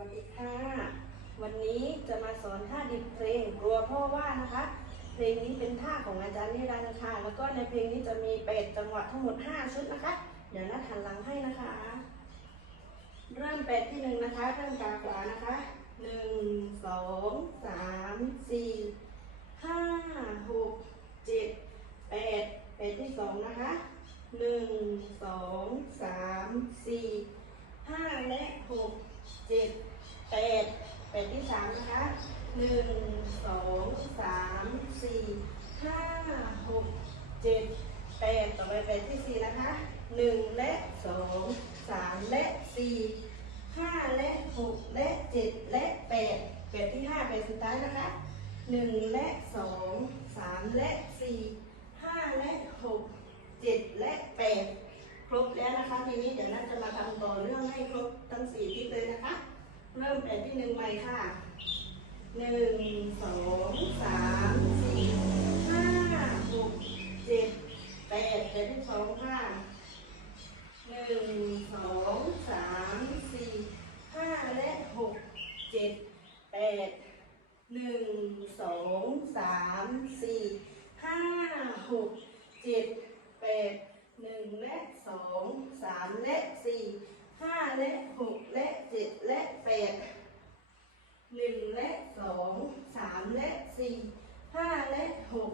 วัสดีค่ะ วันนี้จะมาสอนท่าดิบเพลงกลัวพ่อว่านะคะ เพลงนี้เป็นท่าของอาจารย์นิรันดร์ค่ะ แล้วก็ในเพลงนี้จะมีเป็ดจังหวะทั้งหมด 5 ชุดนะคะ เดี๋ยวนัดหันหลังให้นะคะ เริ่มเป็ดที่หนึ่งนะคะ เริ่มกากขวานะคะหนึ่งสองสามสี่ห้าหกเจ็ดแปดเป็ดที่สองนะคะหนึ่งสองสามสี่ห้าและหก เจ็ดแปดเป็ดที่สามนะคะหนึ่งสองสามสี่ห้าหกเจ็ดแปดต่อไปเป็ดที่สี่นะคะหนึ่งและสองสามและสี่ห้าและหกและเจ็ดและแปดแปดที่ห้าเป็นสุดท้ายนะคะหนึ่งและสองสามและสี่ห้าและหกเจ็ดและแปดคร บแล้วนะคะ ทีนี้เดี๋ยวน่าจะมาทำต่อเรื่องให้ครบทั้งสี่ทิศเลยนะคะ เริ่มแปดที่หนึ่งใหม่ค่ะหนึ่งสองสามสี่ห้าหกเจ็ดแปดแปดที่สองค่ะหนึ่งสองสามสี่ห้าและหกเจ็ดแปดหนึ่งสองสามสี่ห้าหกเจ็ดแปด หนึ่งและสองสามและสี่ห้าและหกและเจ็ดและแปดหนึ่งและสองสามและสี่ห้าและหก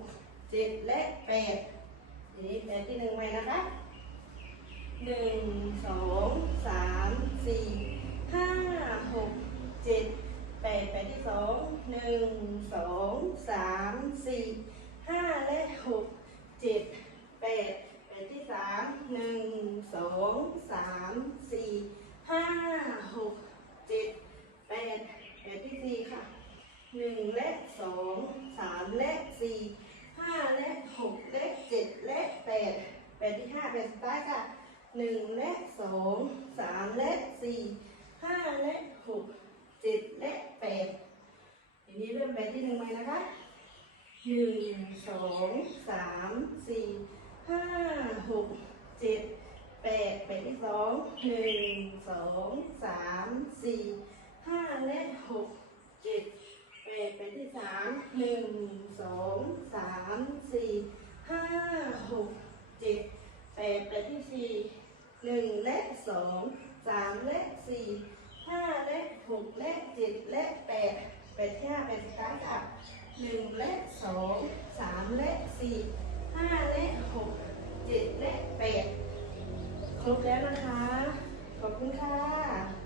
เจ็ดและแปดนี้แปดที่หนึ่งไว้นะคะหนึ่งสองสามสี่ห้าหกเจ็ดแปดแปดที่สองหนึ่งสองสามสี่ห้าและหกเจ็ดแปดแปดที่สามหนึ่งสองสามสี่ห้าหกเจ็ดแปดแปดที่ สี่ค่ะหนึ่งและสองสามและสี่ห้าและหกและเจ็ดและแปดแปดที่ห้าแปดสุดท้ายค่ะหนึ่งและสองสามและสี่ห้าและหกเจ็ดและแปดทีนี้เริ่มไปที่หนึ่งใหมนะคะหนึ่งสองสามสี่ห้าหกเจ็ดแปดแปดที่สองหนึ่งสองสามสี่ห้าและหก แปดแปดที่สามหนึ่งสองสามสี่ห้าหกเจ็ดแปดแปดที่สี่หนึ่งและสองสามและสี่ห้าและหกและเจ็ดและแปดแปดที่ห้าแปดสุดท้ายค่ะหนึ่งและสองสามและสี่ห้าและหกเจ็ดและแปดครบแล้วนะคะ ขอบคุณค่ะ